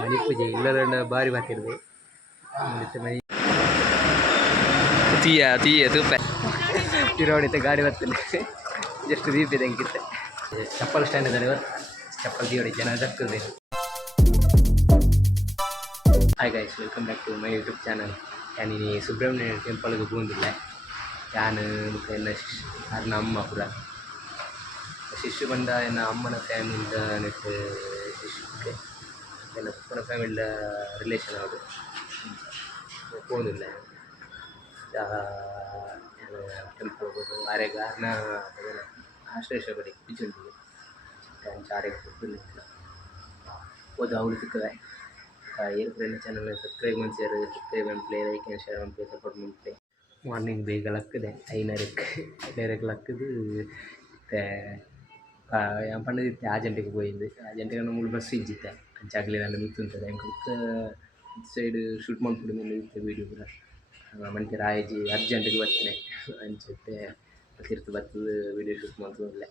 ಮನೆ ಪೂಜೆ ಇಲ್ಲದ ಬಾರಿ ಬರ್ತಿರ್ದೆ ಮನೆ ತೀಯ ತೂಪ ತಿರುವಡಿತ ಗಾಡಿ ಬರ್ತದೆ ಎಷ್ಟು ದೀಪ ಇದೆ ಅಂಕಿತ್ತೆ ಚಪ್ಪಲ್ ಸ್ಟ್ಯಾಂಡ್ ಇದ್ದಾರೆ ಇವತ್ತು ಚಪ್ಪಲ್ ತೀವಡಿ ಜನ ದಕ್ಕದೆ. Hi guys, welcome back to my YouTube channel. ಯಾನಿ ಸುಬ್ರಹ್ಮಣ್ಯ ಟೆಂಪಲ್ಗೆ ಹೋಗಿಲ್ಲ. ಯಾನು ಎಲ್ಲ ಯಾರನ್ನ ಅಮ್ಮ ಪೂರ ಶಿಶು ಬಂದ ಎನ್ನ ಅಮ್ಮನ ಫ್ಯಾಮಿಲಿದ ನೆಟ್ಟು ಶಿಶುಕ್ಕೆ ಎಲ್ಲ ಪುಪ್ಪನ ಫ್ಯಾಮಿಲಿದ ರಿಲೇಷನ್ ಅವರು ಹೋಗಿಲ್ಲ. ಟೆಂಪಲ್ ಹೋಗೋದು ಆರೆಗ ಆಶ್ಲೇಷ ಬಡಿ ಬಿಜುಂಟಿಗೆ ಆರೆಗೆ ಹೋಗಿಲ್ಲ ಹೋದ ಅವಳು ಸಿಕ್ಕದೆ. ಏರ್ಪ್ಲೇನ್ ಚಾನಲ್ ಸಬ್ಸ್ಕ್ರೈಬ್ ಮಾಡ್ಸಿದ್ದಾರೆ. Subscribe please like and share please support ಮಾಡ್ತೆ. ಮಾರ್ನಿಂಗ್ ಬೇಗ ಲಕ್ಕದೆ 5:30 ಲಕ್ಕದು. ಮತ್ತು ഞാൻ പണ്ട് ആജൻറ്റേക്ക് പോയിട്ടുണ്ട്. ആജൻറ്റേക്ക് നമ്മൾ ബസ് ഇഞ്ചിത്തെ അഞ്ചാക്കിൽ നല്ല മിത്തുന്നത് ഞങ്ങൾക്ക് ಸೈಡ್ ಶೂಟ್ ಮಾಡ್ಬಿಡಿದ್ಮೇಲೆ ಇರುತ್ತೆ ವೀಡಿಯೋ ಕೂಡ ಮಣಿಕೆ ರಾಯಜಿ ಅರ್ಜೆಂಟಿಗೆ ಬರ್ತಾನೆ ಅನ್ಸುತ್ತೆ ತಿರ್ತು ಬರ್ತದೆ ವೀಡಿಯೋ ಶೂಟ್ ಮಾಡ್ಬೋದಿಲ್ಲ.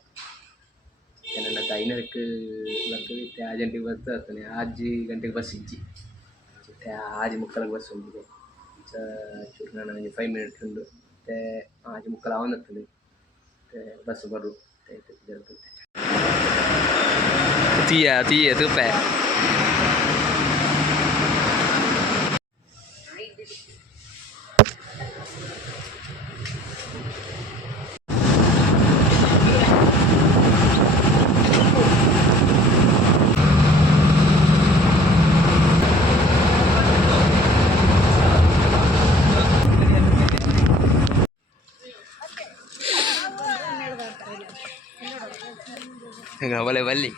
ನನ್ನ 5:30 ಲಕ್ಕದಿತ್ತೆ ಆಜೆಂಟಿಗೆ ಬರ್ತಾ ಇರ್ತಾನೆ. 6 ಗಂಟೆಗೆ ಬಸ್ ಇಜ್ಜಿ ಮತ್ತೆ 6:30 ಬಸ್ ಉಂಟಿದೆ ಚೂರು ನನಗೆ 5 ಮಿನಿಟ್ಸ್ ಉಂಡು. ಮತ್ತು 6:30 ಅವನಿರ್ತದೆ ಮತ್ತು ಬಸ್ ಬರು ತೀಯ ತೂಪ ಒಲೆ ಬಲ್ಲಿ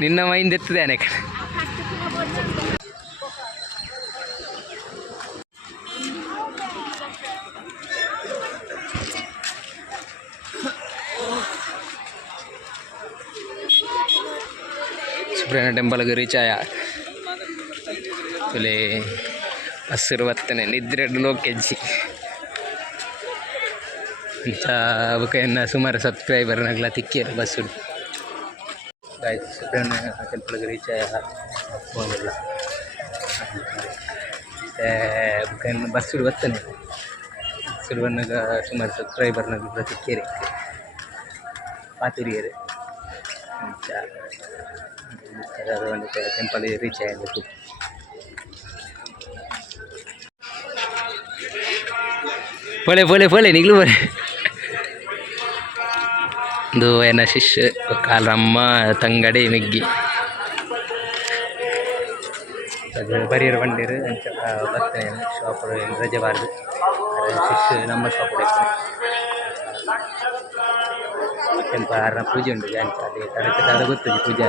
ನಿನ್ನ ಮೈಂದ ಎತ್ತದೆ ಅನೇಕ ಸುಬ್ರಹ್ಮಣ್ಯ ಟೆಂಪಲ್ಗೆ ರೀಚ್ ಆಯ ಒಲೆ ಹಸಿರು ಬರ್ತನೆ ನಿದ್ರೆ ಲೋಕೆಜ್ಜಿ ಅಂತ ಅವಕ್ಕೆ ಸುಮಾರು ಸಬ್ಸ್ಕ್ರೈಬರ್ ನಗಲ ತಿಕ್ಕಿಯಲ್ಲ ಬಸ್ಸು ಸುಬ್ರಹ್ಮಣ್ಯ ಟೆಂಪಲ್ಗೆ ರೀಚ್ ಆಯ ಫೋನಿಲ್ಲ ಮತ್ತು ಬಸ್ಸು ಬರ್ತಾನೆ ಸುರುವನ್ನಾಗ ಸುಮಾರು ಸಬ್ಸ್ಕ್ರೈಬರ್ ನಗಲ ತಿಕ್ಕಿಯರಿ ಪಾತಿರಿಯರು ಅಂತ ಟೆಂಪಲ್ಗೆ ರೀಚ್ ಆಗಬೇಕು. ಪೊಳೆ ನಿಗ್ಲು ಬರೆ ಇದು ಏನ ಶಿಷ್ಯ ಕಾಲಮ್ಮ ತಂಗಡಿ ಮಿಗ್ಗಿ ಅದು ಬರಿಯರು ಬಂದಿರು ಅಂಚ ಬರ್ತೇನೆ ಶಾಪ್ ರಜೆ ಬಾರ್ದು ಶಿಷ್ಯ ನಮ್ಮ ಶಾಪ್ ಟೆಂಪಲ್ ಯಾರನ್ನ ಪೂಜೆ ಉಂಟು ಅಂತ ಅಲ್ಲಿ ತಡ ಗೊತ್ತಿದೆ ಪೂಜೆ.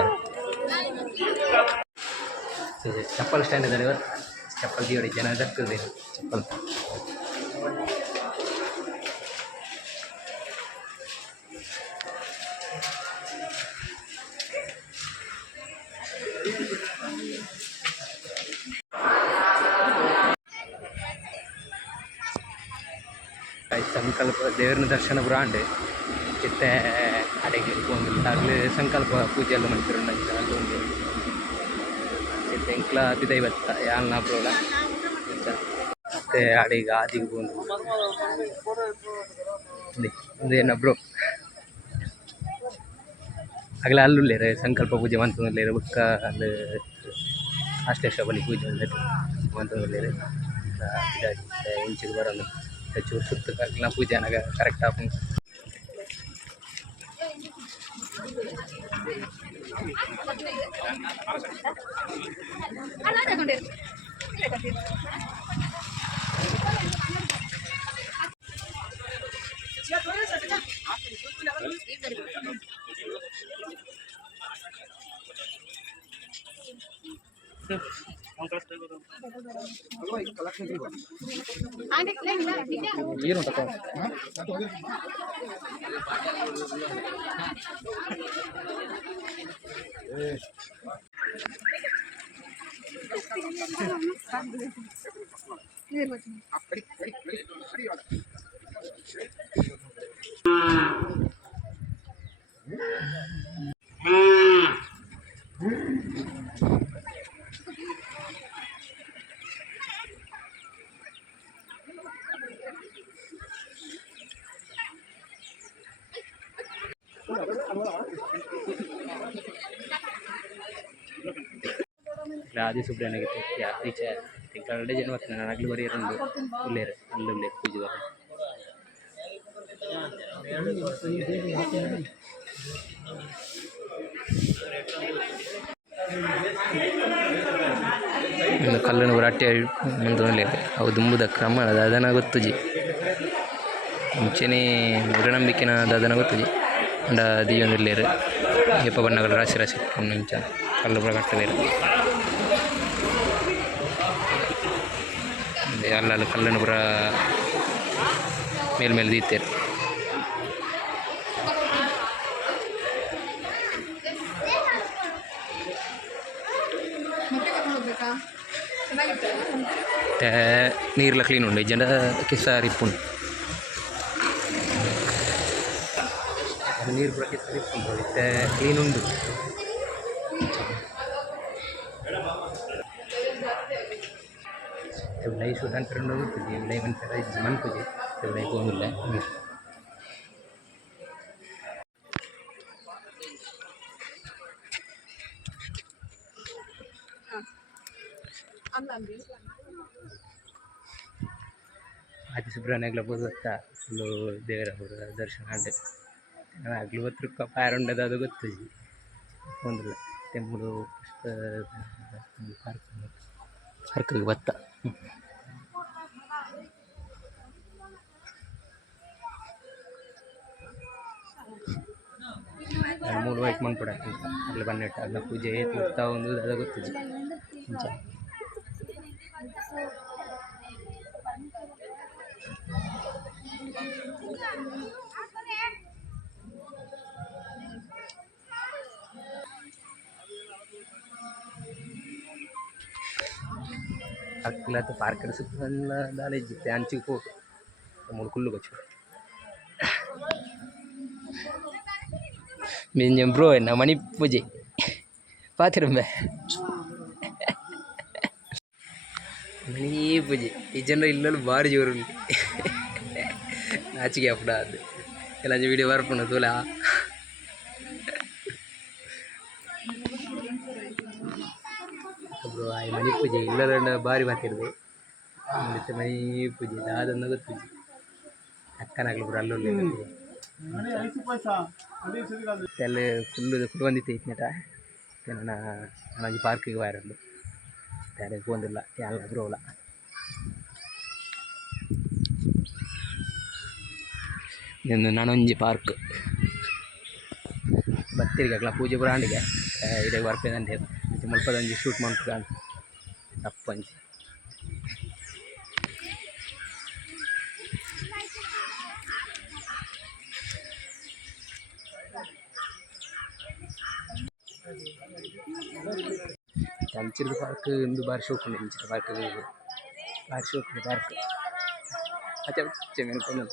ಚಪ್ಪಲ್ ಸ್ಟ್ಯಾಂಡ್ ಇದ್ದಾರೆ ಇವತ್ತು ಚಪ್ಪಲ್ ತೀವಡಿ ಜನ ದಕ್ಕದೆ ಚಪ್ಪಲ್ ಸಂಕಲ್ಪ ದೇವರ ದರ್ಶನ ಪುರಾಂಡ್ ಚಿತ್ತೆ ಅಡೆಗೆ ಆಗ್ಲೇ ಸಂಕಲ್ಪ ಪೂಜೆ ಎಲ್ಲ ಮಾಡ್ತಿರೋಣ ಅಲ್ಲೊಂದು ಚಿತ್ತೆ ಎಂಕ್ಲ ದಿದೈವತ್ತ ಯಾಲ್ನ ಪ್ರೋಲ ಮತ್ತೆ ಅಡಿಗೆ ಆದಿಗೆ ಬಂದು ಒಂದೇನ ಬ್ರೋ ಆಗಲೇ ಅಲ್ಲುಲ್ಲೇರೆ ಸಂಕಲ್ಪ ಪೂಜೆ ಮಂತಂದಿಲ್ಲೇರೆ ಬುಕ್ಕ ಅಲ್ಲಿ ಆಶ್ಲೇಷ ಬಲಿ ಪೂಜೆ ಮಂತಂದಿಲ್ಲೇರೆ ಇಂಚಿಗೆ ಬರೋದು ಚೂರು ಸುತ್ತ ಪೂಜೆ ನನಗೆ ಕರೆಕ್ಟ್ ಆಗ ಆದಿ ಸುಬ್ರಹ್ಮಣ್ಯಗೆ ಈಚೆ ತಿಂಗಳ ಜನ ಬರ್ತೀನಿ ನಾನು ಆಗ್ಲಿ ಬರೀ ಎರಡು ಉಳ್ಳೇರು ಅಲ್ಲೇ ಪೂಜೆ ಕಲ್ಲನ್ನು ಹೊರಟ್ಟೆ ಮುಂದೆ ಅವು ದುಂಬುದ ಕ್ರಮ ಅದನ್ನ ಗೊತ್ತುಜಿ ಮುಂಚೆನೇ ಮೂಢನಂಬಿಕೆನ ಅದನ್ನ ಗೊತ್ತುಜಿ ಅಂಡ ದೀವೊಂದಿಲ್ಲೇರು ಏಪ ಬಣ್ಣಗಳು ರಾಶಿ ರಾಶಿ ಮುಂಚ ಕಲ್ಲು ಪುರ ಕಟ್ಟಲೇರು ಅಲ್ಲಲ್ಲಿ ಕಲ್ಲನ್ನು ಪುರ ಮೇಲ್ಮೇಲೆ ದೀತೇರು ನೀರ್ಲ ಕ್ಲೀನ್ ಉಂಡು ಜನ ಕಿಸಾರಿಪ್ಪುಂಡು ನೀರು ಕೂಡ ಕಿಸಾರಿಪ್ಪುಂಡು ಮತ್ತೆ ಕ್ಲೀನ್ ಉಂಡು ಲೈ ಶುದ್ಧಾಂತರ ಹೋಗ್ತದೆ ಲೈ ಮನ್ಪುಜಿ ಲೈ ಹೋಗಿಲ್ಲ ನೀರು ಆದಿ ಸುಬ್ರಹ್ಮಣ್ಯಗ್ಲ ಹೋಗುತ್ತಾ ಫುಲ್ಲು ದೇವರ ದರ್ಶನ ಆಡೆ ಆಗ್ಲಿ ಹೊತ್ತು ಪಾರುಂಡದ ಅದು ಗೊತ್ತು ಒಂದಿಲ್ಲ ತೆಂಬುಡು ಪಾರ್ಕಿಗೆ ಬತ್ತ ಮೂರು ವೈಟ್ ಮನ್ಪುಡ ಅಲ್ಲಿ ಬಂದಿಟ್ಟು ಅದನ್ನ ಪೂಜೆ ಏತ್ತಾ ಒಂದು ಅದು ಗೊತ್ತಿದೆ ಮುಂಚೆ पार्क तो पार्क दाले जिते अंची को मूल कुल्लू को मैं ब्रो है ना मणि पूजे पात्र में मणि पूजे जन इल्ल बारी जोर नाचिके अपना ಎಲ್ಲ ವಿಡಿಯೋ ಬರ್ಪುಂಡು ತೋಲ ಬ್ರೋ ಆಯ್ ಮನಿ ಪೂಜೆ ಇಲ್ಲರ ಬಾರಿ ಮಾತಿರ್ದು ಮತ್ತೆ ಮನಿ ಪೂಜೆ ಅದನ್ನ ಗೊತ್ತಿದ್ದೆ ಅಕ್ಕನಾಗ್ಲಿ ಬ್ರೋ ಅಲ್ಲೊಳ್ಳೆ ಎಲ್ಲ ಫುಲ್ಲು ಬಂದಿತ್ತು ಐತ್ನಟ ನನ್ನ ನನಗೆ ಪಾರ್ಕಿಗೆ ಬಾರಲ್ಲ ಯಾರಿಗೆ ಬಂದಿಲ್ಲ ಎಲ್ಲ ಬ್ರೋಲ್ಲ ನಾನೊಂಜಿ ಪಾರ್ಕ್ ಬತ್ತಿರಿಗಾಗಲ ಪೂಜೆ ಬರಾಂಡಿಗೆ ಇಡೀ ಬರ್ಪೇದಂತೆ ಮುಲ್ಪದೊಂಜಿ ಶೂಟ್ ಮಾಡ್ತದ ತಪ್ಪಂಜಿ ಅಂಚಿರದ ಪಾರ್ಕ್ ಒಂದು ಬಾರಿ ಶೋಕ್ ಉಂಟು ಇಂಚಿನ ಪಾರ್ಕ್ ಬಾರಿ ಶೋಕ್ ಪಾರ್ಕ್ ಅಚ್ಚ ಮೇಲ್ಕೊಂಡು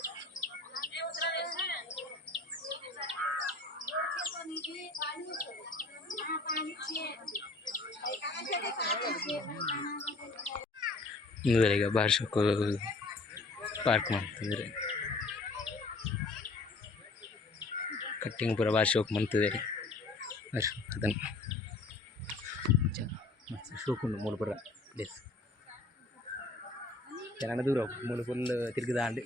ಈಗ ಬಾರಿ ಶೋಕ್ ಪಾರ್ಕ್ ಮಾಡ್ತಿದ್ದಾರೆ ಕಟ್ಟಿಂಗ್ ಪೂರ ಬಾರಿ ಶೋಕ್ ಮಾಡ್ತಿದ್ದಾರೆ ಬಾರಿ ಶೋಕ್ ಅದನ್ನು ಮಸ್ತ್ ಶೋಕ್ ಉಂಟು ಮೂಲ ಪೂರ ಪ್ಲೇಸ್ ಚೆನ್ನಾಗಿ ದೂರ ಮೂಲ ಫುಲ್ ತಿರುಗಿದ ಆಂಡಿ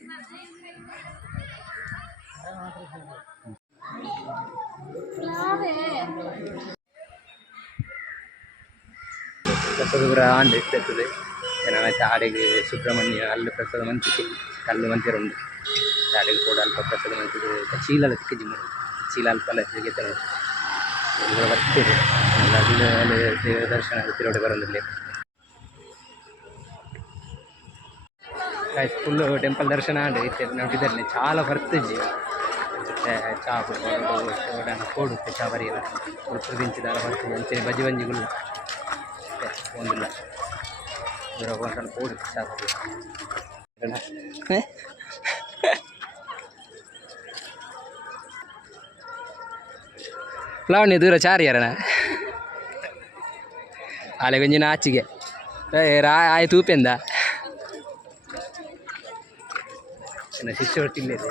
ಪ್ರಸಾದ ಪೂರ ಆಂಡೆ ಇರ್ತದೆ ಚೆನ್ನಾಗಿ ಆಡೆಗೆ ಸುಬ್ರಹ್ಮಣ್ಯ ಅಲ್ಲಿ ಪ್ರಸಾದ ಮಂತಿಸಿ ಕಲ್ಲು ಮಂತಿರುಂಡು ಆಡೆಗೆ ಕೂಡ ಅಲ್ಪ ಪ್ರಸಾದ ಮಂತಿದ್ದು ಚೀಲಲ್ಲ ತಿಕ್ಕಿ ಚೀಲ ಅಲ್ಪ ಎಲ್ಲ ತೆಗಿತಾರೆ ಬರ್ತೀರಿ ಅಲ್ಲಿ ದೇವರ ದರ್ಶನ ತಿರುಗಡೆ ಬರೋದಿಲ್ಲ ಫುಲ್ಲು ಟೆಂಪಲ್ ದರ್ಶನ ಆಂಡೆ ಇತ್ತೆ ನೋಡಿದಲ್ಲಿ ಚಾಲ ಬರ್ತಿದ್ವಿ ಚಾ ಕೊಡುತ್ತೆ ಚಾ ಬರಿಯಲ್ಲ ದಿಂಚಿದಾರ ಬರ್ತೀವಿ ಅಂಚೆ ಬಜ್ಜಿ ಬಂಜಿಗುಲ್ಲ ಒಂದಿಲ್ಲ ದೂರ ಕೊಡುತ್ತೆ ಚಾ ಬರಿಯ ಲಾವಣ್ಯ ದೂರ ಚಾರಿಯಾರಣ ಆಲೆ ಕೊಂಚಿನ ಆಚಿಗೆ ಆಯ್ತು ತೂಪೆಂದ ಶಿಷ್ಯ ಹೊಟ್ಟಿಲ್ಲದೆ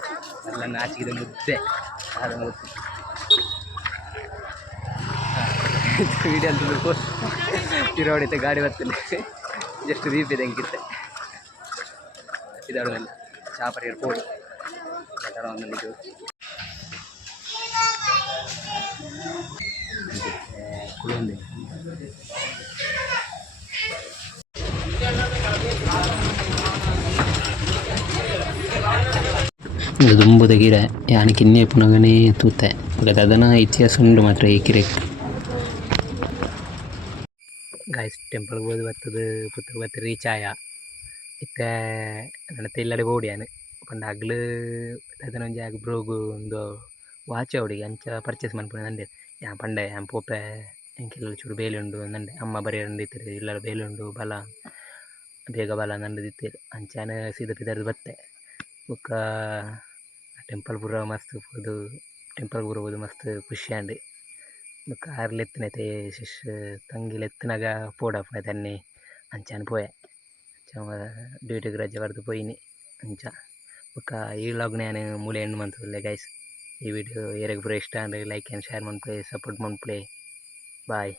ಎಲ್ಲ ಆಚಿಗೆ ಮುದ್ದೆ ಆದ ಮುದ್ದೆ ವೀಡಿಯೋ ಅಂತ ತಿರುವಾಡಿತೆ ಗಾಡಿ ಬರ್ತದೆ ಜಸ್ಟ್ ದೀಪ ಇದೆ ಹೆಂಗಿತ್ತೆ ಇದಾಡಲ್ಲ ಚಾಪರಿ ಏರ್ಪೋರ್ಟ್ ಒಂದು ಕುಳಂದೆ ಇದು ದುಂಬುದ ಗಿಡ ಯಾನ ಕಿನ್ನೆ ಪುನಗನೆ ತೂತೆ ಅದನ್ನ ಇತಿಹಾಸ ಉಂಡು ಮಾತ್ರ ಈ ಕಿರೆ ಗಾಯ್ಸ್ ಟೆಂಪಲ್ ಹೋದ್ ಬರ್ತದ ಪುತ್ರ ಬತ್ತ ರೀಚ್ ಆಯ ಇತ್ತ ನನ್ನ ತೆಲ್ಲಡೆ ಓಡ್ಯಾನು ಪಂಡ ಹಗ್ಲು ಅದನ್ನೊಂದು ಆಗ ಬ್ರೋಗು ಒಂದು ವಾಚ್ ಅವಡಿಗೆ ಅಂಚ ಪರ್ಚೇಸ್ ಮಾಡ್ಕೊಂಡು ನಂದೆ ಯಾ ಪಂಡೆ ಯಾನ್ ಪೋಪೆ ಎಂಕೆಲ್ಲ ಚೂರು ಬೇಲೆ ಉಂಡು ನಂದೆ ಅಮ್ಮ ಬರೆಯಂಡು ಇತ್ತಿರಿ ಇಲ್ಲ ಬೇಲೆ ಉಂಡು ಬಲ ಬೇಗ ಬಲ ನಂದು ಇತ್ತಿರಿ ಅಂಚಾನ ಸೀದ ಪಿದರ್ದು ಬತ್ತೆ ಬೊಕ್ಕ ಟೆಂಪಲ್ ಪೂರ ಮಸ್ತ್ ಹೋದು ಟೆಂಪಲ್ ಪೂರ ಹೋದು ಮಸ್ತ್ ಖುಷಿ ಆಂಡ್ ಬೊಕ್ಕ ಆರ್ಲ ಎತ್ತಿನೈತೆ ಶಿಶ್ ತಂಗಿಲ ಎತ್ತಿನಾಗ ಪೋಡಾಪುನ ತನ್ನಿ ಅಂಚಾನ ಪೋಯೆ ಡ್ಯೂಟಿಗೆ ರಜೆ ಬರ್ದು ಪೋಯಿನಿ ಅಂಚ ಬೊಕ್ಕ ಈ ವ್ಲಾಗ್ನ ನಾನು ಮೂಲೆ ಎಂಡ್ ಮಂತುಲ್ಲೆ ಗೈಸ್ ಈ ವಿಡಿಯೋ ಏರೆಗ್ ಪೂರ ಇಷ್ಟ ಅಂದ್ರೆ ಲೈಕ್ ಆ್ಯಂಡ್ ಶೇರ್ ಮಾಡ್ಕೊಳ್ಳಿ ಸಪೋರ್ಟ್ ಮಾಡ್ಕೊಳ್ಳಿ ಬಾಯ್.